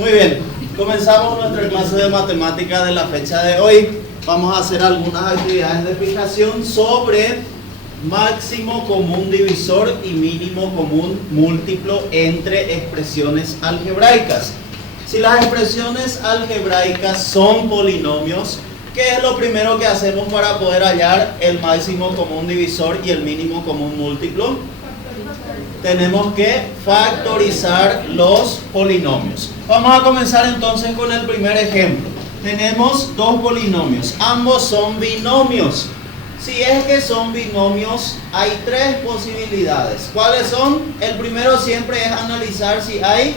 Muy bien, comenzamos nuestra clase de matemáticas de la fecha de hoy. Vamos a hacer algunas actividades de fijación sobre máximo común divisor y mínimo común múltiplo entre expresiones algebraicas. Si las expresiones algebraicas son polinomios, ¿qué es lo primero que hacemos para poder hallar el máximo común divisor y el mínimo común múltiplo? Tenemos que factorizar los polinomios. Vamos a comenzar entonces con el primer ejemplo. Tenemos dos polinomios, ambos son binomios. Si es que son binomios, hay tres posibilidades. ¿Cuáles son? El primero siempre es analizar si hay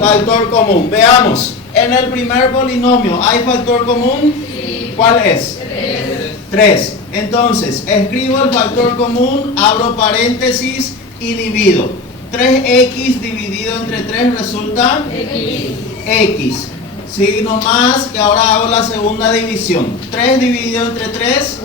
factor común. Veamos, en el primer polinomio, ¿hay factor común? Sí. ¿Cuál es? 3. Entonces, escribo el factor común, abro paréntesis y divido. 3x dividido entre 3 resulta x. Signo más y ahora hago la segunda división. 3 dividido entre 3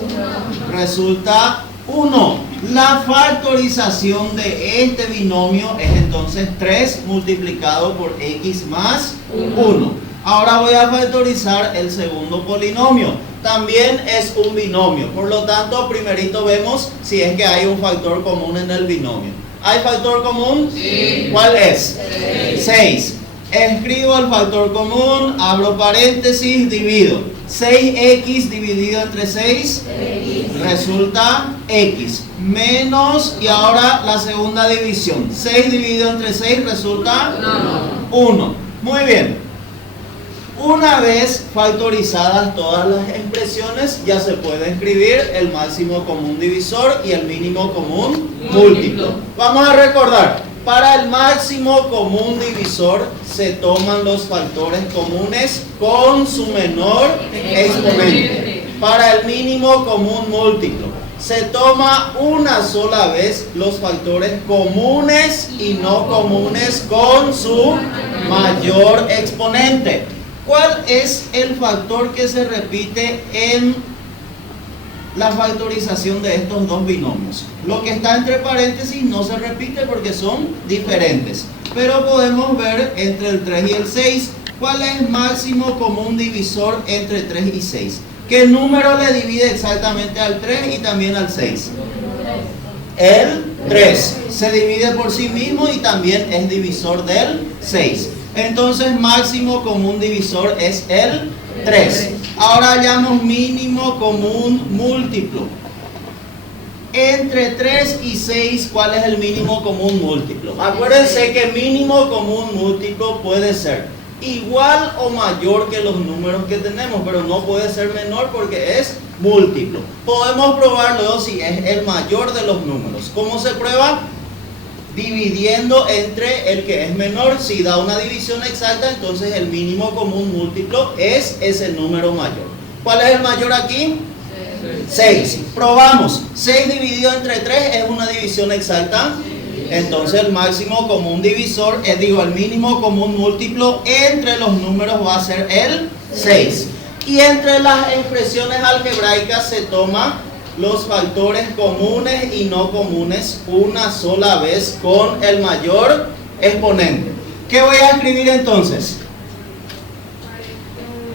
resulta 1. La factorización de este binomio es entonces 3 multiplicado por x más 1. Ahora voy a factorizar el segundo polinomio. También es un binomio. Por lo tanto, primerito vemos si es que hay un factor común en el binomio. ¿Hay factor común? Sí. ¿Cuál es? 6. Escribo el factor común, abro paréntesis, divido. 6x dividido entre 6 resulta x. Menos, y ahora la segunda división. 6 dividido entre 6 resulta 1. Muy bien. Una vez factorizadas todas las expresiones, ya se puede escribir el máximo común divisor y el mínimo común múltiplo. Vamos a recordar, para el máximo común divisor se toman los factores comunes con su menor exponente. Para el mínimo común múltiplo se toma una sola vez los factores comunes y no comunes con su mayor exponente. ¿Cuál es el factor que se repite en la factorización de estos dos binomios? Lo que está entre paréntesis no se repite porque son diferentes. Pero podemos ver entre el 3 y el 6 cuál es el máximo común divisor entre 3 y 6. ¿Qué número le divide exactamente al 3 y también al 6? El 3. Se divide por sí mismo y también es divisor del 6. Entonces máximo común divisor es el 3. Ahora hallamos mínimo común múltiplo. Entre 3 y 6, ¿cuál es el mínimo común múltiplo? Acuérdense que mínimo común múltiplo puede ser igual o mayor que los números que tenemos, pero no puede ser menor porque es múltiplo. Podemos probarlo si es el mayor de los números. ¿Cómo se prueba? Dividiendo entre el que es menor. Si da una división exacta, entonces el mínimo común múltiplo es ese número mayor. ¿Cuál es el mayor aquí? 6. Probamos. 6 dividido entre 3 es una división exacta. Entonces el máximo común divisor, el mínimo común múltiplo entre los números va a ser el 6. Y entre las expresiones algebraicas se toma los factores comunes y no comunes una sola vez con el mayor exponente. ¿Qué voy a escribir entonces?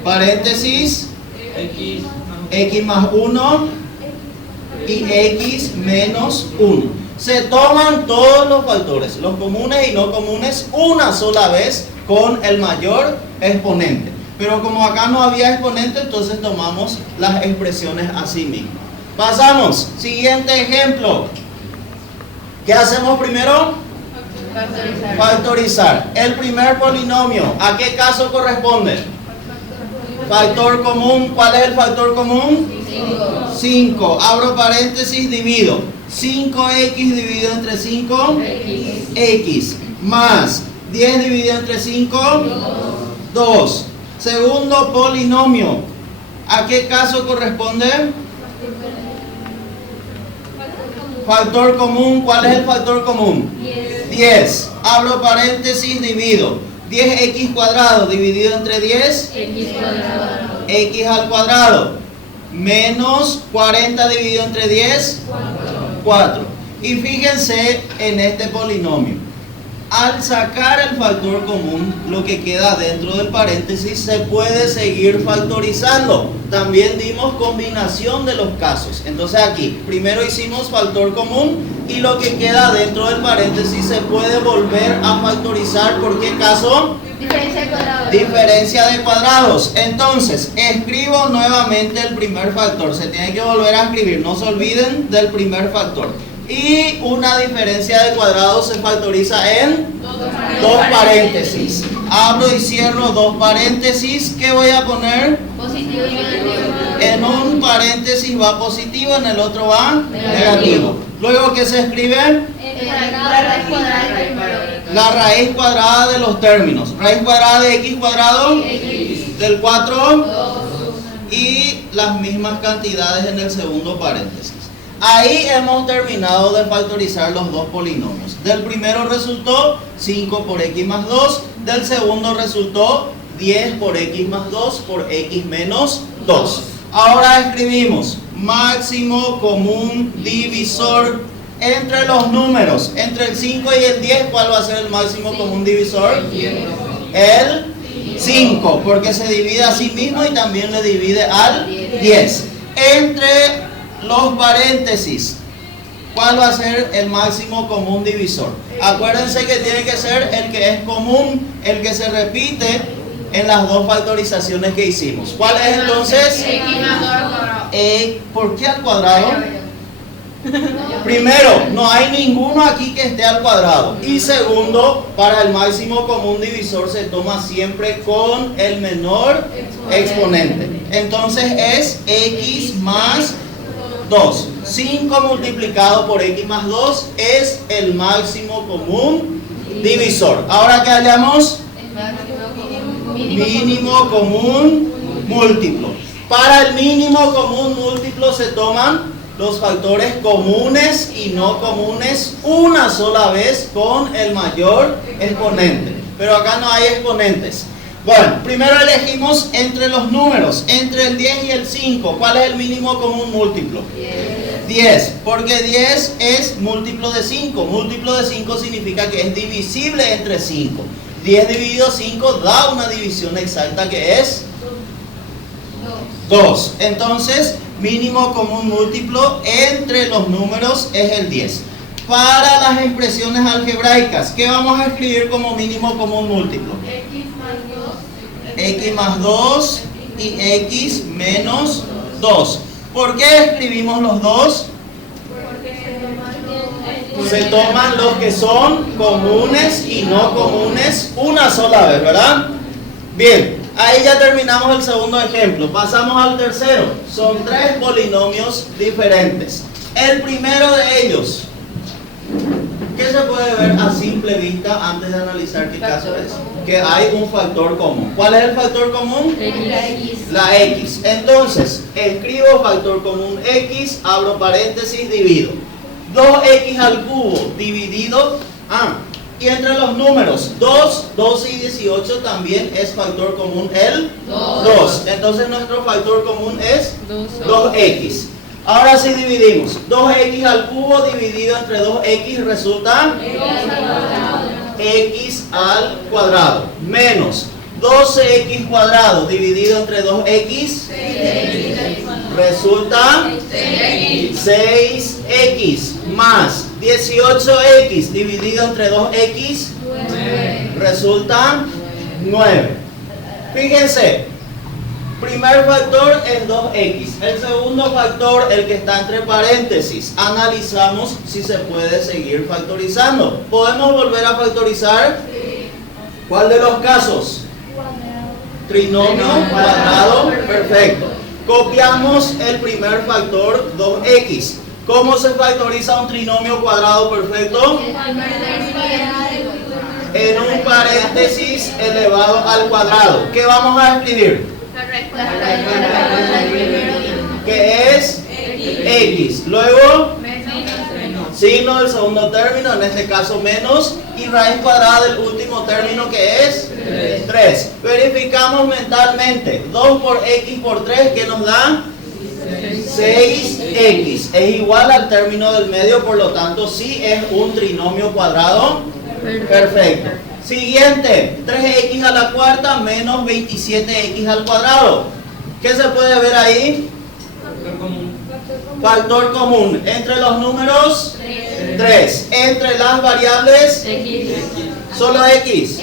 Paréntesis, x más 1 y x menos 1. Se toman todos los factores, los comunes y no comunes, una sola vez con el mayor exponente. Pero como acá no había exponente, entonces tomamos las expresiones así mismo. Pasamos, siguiente ejemplo. ¿Qué hacemos primero? Factorizar. El primer polinomio, ¿a qué caso corresponde? Factor común. ¿Cuál es el factor común? 5. Abro paréntesis, divido. 5x dividido entre 5, x. Más 10 dividido entre 5, 2. Segundo polinomio, ¿a qué caso corresponde? Factor común. ¿Cuál es el factor común? 10. Abro paréntesis, divido. 10x cuadrado dividido entre 10, x al cuadrado. Menos 40 dividido entre 10, 4. Y fíjense en este polinomio. Al sacar el factor común, lo que queda dentro del paréntesis se puede seguir factorizando. También dimos combinación de los casos. Entonces aquí, primero hicimos factor común y lo que queda dentro del paréntesis se puede volver a factorizar. ¿Por qué caso? Diferencia de cuadrados. Diferencia de cuadrados. Entonces, escribo nuevamente el primer factor. Se tiene que volver a escribir. No se olviden del primer factor. Y una diferencia de cuadrados se factoriza en dos paréntesis. Abro y cierro dos paréntesis. ¿Qué voy a poner? Positivo y negativo. En un paréntesis va positivo, en el otro va negativo. Luego, ¿qué se escribe? La raíz cuadrada del primero. La raíz cuadrada de los términos. Raíz cuadrada de x cuadrado del 4 y las mismas cantidades en el segundo paréntesis. Ahí hemos terminado de factorizar los dos polinomios. Del primero resultó 5 por x más 2. Del segundo resultó 10 por x más 2 por x menos 2. Ahora escribimos máximo común divisor entre los números. Entre el 5 y el 10, ¿cuál va a ser el máximo común divisor? El 5, porque se divide a sí mismo y también le divide al 10. Entre los paréntesis, ¿cuál va a ser el máximo común divisor? Acuérdense que tiene que ser el que es común, el que se repite en las dos factorizaciones que hicimos. ¿Cuál es entonces? ¿Por qué al cuadrado? Primero, no hay ninguno aquí que esté al cuadrado. Y segundo, para el máximo común divisor se toma siempre con el menor exponente. Entonces es x más 2. 5 multiplicado por x más 2 es el máximo común divisor. Ahora que hallamos mínimo común múltiplo. Para el mínimo común múltiplo se toman los factores comunes y no comunes una sola vez con el mayor exponente. Pero acá no hay exponentes. Bueno, primero elegimos entre los números, entre el 10 y el 5. ¿Cuál es el mínimo común múltiplo? 10, porque 10 es múltiplo de 5. Múltiplo de 5 significa que es divisible entre 5. 10 dividido 5 da una división exacta que es 2. Entonces, mínimo común múltiplo entre los números es el 10. Para las expresiones algebraicas, ¿qué vamos a escribir como mínimo común múltiplo? X más 2 y x menos 2. ¿Por qué escribimos los dos? Se toman los que son comunes y no comunes una sola vez, ¿verdad? Bien, ahí ya terminamos el segundo ejemplo. Pasamos al tercero. Son tres polinomios diferentes. El primero de ellos, ¿qué se puede ver a simple vista antes de analizar qué caso es? Que hay un factor común. ¿Cuál es el factor común? La x. Entonces, escribo factor común x, abro paréntesis, divido. 2x al cubo dividido. Y entre los números 2, 12 y 18 también es factor común el 2. Entonces nuestro factor común es 2x. Ahora sí dividimos. 2x al cubo dividido entre 2x resulta x al cuadrado. Menos 12x cuadrado dividido entre 2x resulta 6x. Más 18x dividido entre 2x resulta 9. Fíjense. Primer factor es 2x. El segundo factor, el que está entre paréntesis. Analizamos si se puede seguir factorizando. ¿Podemos volver a factorizar? ¿Cuál de los casos? Trinomio cuadrado perfecto. Copiamos el primer factor 2x. ¿Cómo se factoriza un trinomio cuadrado perfecto? En un paréntesis elevado al cuadrado. ¿Qué vamos a escribir? Que es x. Luego signo del segundo término, en este caso menos, y raíz cuadrada del último término que es 3. Verificamos mentalmente. 2 por x por 3, ¿qué nos da? 6x. Es igual al término del medio, por lo tanto sí es un trinomio cuadrado Perfecto. Siguiente, 3x a la cuarta menos 27x al cuadrado. ¿Qué se puede ver ahí? Factor común. Entre los números, 3. Entre las variables, solo x.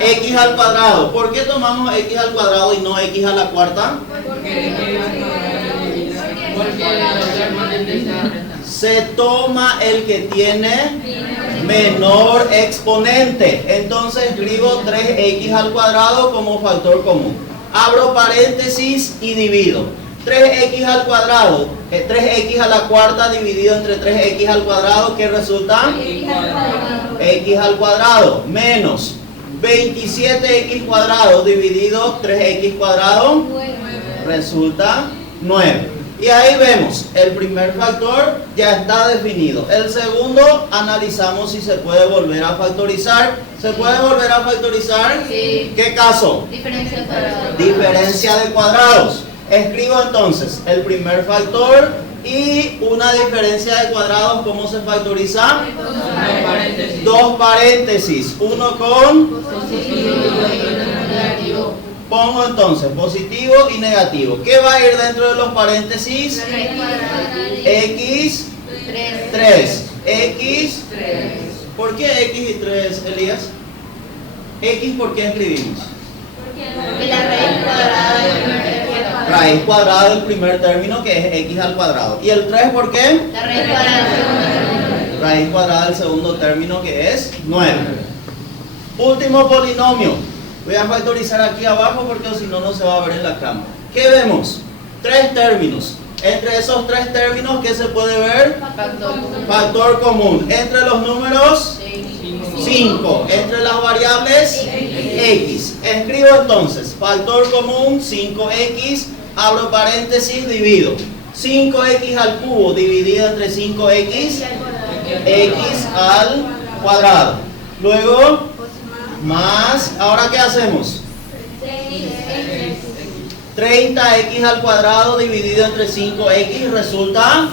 X al cuadrado. ¿Por qué tomamos x al cuadrado y no x a la cuarta? Se toma el que tiene menor exponente. Entonces escribo 3x al cuadrado como factor común. Abro paréntesis y divido. 3x al cuadrado, 3x a la cuarta dividido entre 3x al cuadrado, ¿qué resulta? X al cuadrado menos 27x cuadrado dividido 3x cuadrado, resulta 9. Y ahí vemos, el primer factor ya está definido. El segundo, analizamos si se puede volver a factorizar. ¿Se puede volver a factorizar? Sí. ¿Qué caso? Diferencia de cuadrados. Diferencia de cuadrados. Escribo entonces el primer factor y una diferencia de cuadrados. ¿Cómo se factoriza? Dos paréntesis. Uno con... Pongo entonces positivo y negativo. ¿Qué va a ir dentro de los paréntesis? X, 3. X, ¿por qué X y 3, Elías? X, ¿por qué escribimos? La raíz cuadrada del primer término. Raíz cuadrada del primer término, que es X al cuadrado. ¿Y el 3 por qué? La raíz cuadrada del segundo término. Raíz cuadrada del segundo término, que es 9. Último polinomio. Voy a factorizar aquí abajo porque si no, no se va a ver en la cámara. ¿Qué vemos? 3 términos. Entre esos 3 términos, ¿qué se puede ver? Factor común. Entre los números, 5. Entre las variables, x. Escribo entonces, factor común, 5x. Abro paréntesis, divido. 5x al cubo dividido entre 5x, x al cuadrado. Luego, más, ¿ahora qué hacemos? 30x al cuadrado dividido entre 5x resulta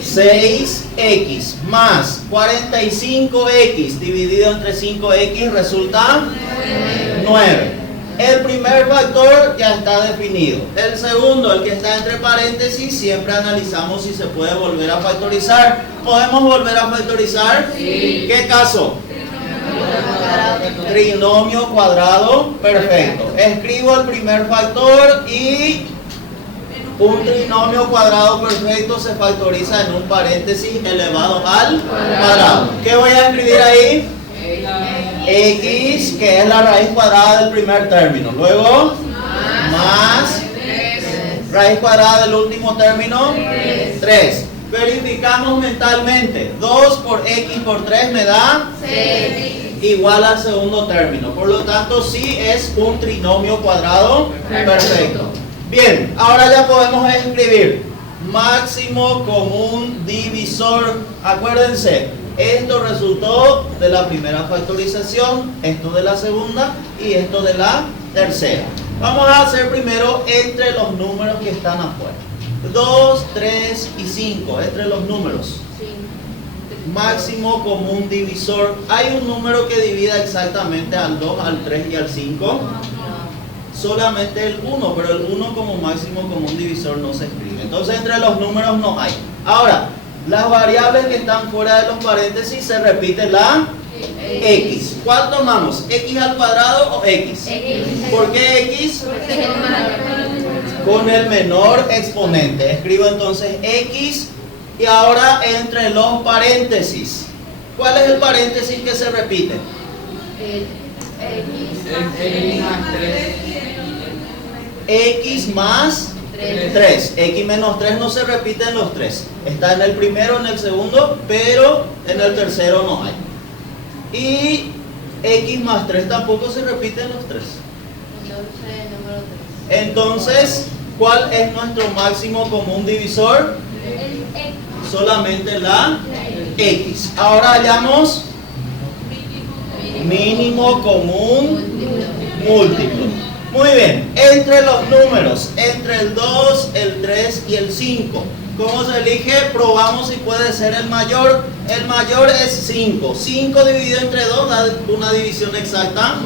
6x más 45x dividido entre 5x resulta 9. El primer factor ya está definido. El segundo, el que está entre paréntesis, siempre analizamos si se puede volver a factorizar. ¿Podemos volver a factorizar? Sí. ¿Qué caso? Trinomio cuadrado, perfecto. Escribo el primer factor y un trinomio cuadrado perfecto se factoriza en un paréntesis elevado al cuadrado. ¿Qué voy a escribir ahí? X, que es la raíz cuadrada del primer término. Luego, más raíz cuadrada del último término, 3. Verificamos mentalmente. 2 por X por 3 me da 6. Igual al segundo término. Por lo tanto, sí es un trinomio cuadrado perfecto. Bien, ahora ya podemos escribir máximo común divisor. Acuérdense, esto resultó de la primera factorización, esto de la segunda y esto de la tercera. Vamos a hacer primero entre los números que están afuera. 2, 3 y 5, entre los números. Máximo común divisor. ¿Hay un número que divida exactamente al 2, al 3 y al 5? Solamente el 1, pero el 1 como máximo común divisor no se escribe. Entonces entre los números no hay. Ahora, las variables que están fuera de los paréntesis se repite la x. ¿Cuál tomamos? ¿X al cuadrado o x? ¿Por qué x? Con el menor exponente. Escribo entonces x. Y ahora entre los paréntesis. ¿Cuál es el paréntesis que se repite? X más 3. X menos 3 no se repite en los 3. Está en el primero, en el segundo, pero en el tercero no hay. Y X más 3 tampoco se repite en los 3. Entonces, ¿cuál es nuestro máximo común divisor? Solamente la X. Ahora hallamos mínimo común múltiplo. Muy bien, entre los números, entre el 2, el 3 y el 5, ¿Cómo se elige? Probamos si puede ser el mayor. El mayor es 5. 5 dividido entre 2 da una división exacta.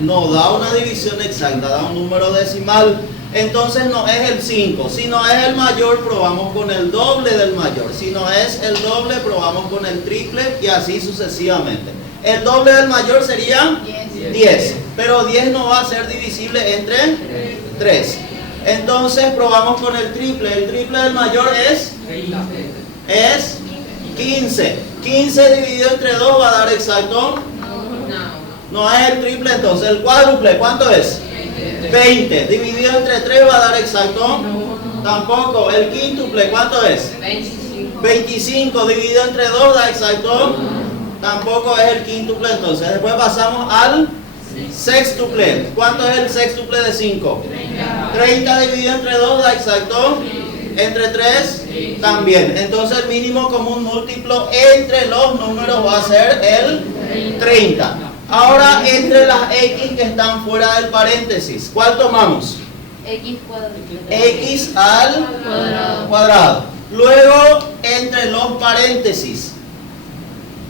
No da una división exacta, da un número decimal. Entonces no es el 5. Si no es el mayor, probamos con el doble del mayor. Si no es el doble, probamos con el triple y así sucesivamente. El doble del mayor sería 10. Pero 10 no va a ser divisible entre 3. Entonces probamos con el triple. El triple del mayor es 15. 15 dividido entre 2 va a dar exacto. No es el triple, entonces el cuádruple, ¿cuánto es? 20. Dividido entre 3 va a dar exacto. Tampoco. El quíntuple, ¿cuánto es? 25. Dividido entre 2 da exacto. Tampoco es el quíntuple, entonces. Después pasamos al sextuple. ¿Cuánto es el sextuple de 5? 30 dividido entre 2 da exacto. Entre 3 también. Entonces el mínimo común múltiplo entre los números va a ser el 30. Ahora entre las x que están fuera del paréntesis, ¿cuál tomamos? X cuadrado. X al cuadrado. Luego entre los paréntesis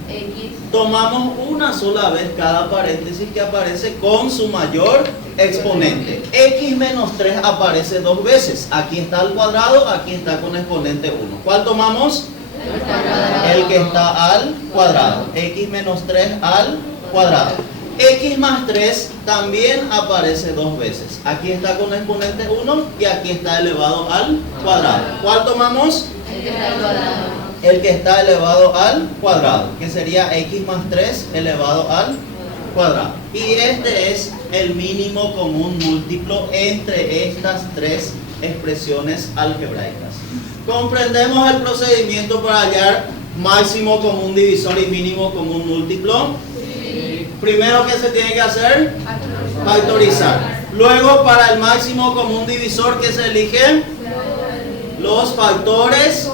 X. tomamos una sola vez cada paréntesis que aparece con su mayor exponente. X menos 3 aparece dos veces. Aquí está al cuadrado, aquí está con exponente 1. ¿Cuál tomamos? El que está al cuadrado. X menos 3 al cuadrado. X más 3 también aparece dos veces. Aquí está con exponente 1 y aquí está elevado al cuadrado. ¿Cuál tomamos? El que está al cuadrado. El que está elevado al cuadrado, que sería x más 3 elevado al cuadrado. Y este es el mínimo común múltiplo entre estas tres expresiones algebraicas. ¿Comprendemos el procedimiento para hallar máximo común divisor y mínimo común múltiplo? Sí. Primero, ¿qué se tiene que hacer? Factorizar. Luego, para el máximo común divisor, ¿qué se elige? Los factores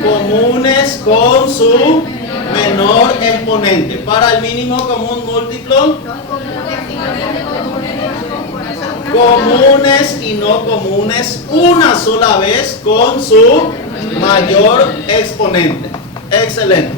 comunes con su menor exponente. Para el mínimo común múltiplo, comunes y no comunes una sola vez con su mayor exponente. Excelente.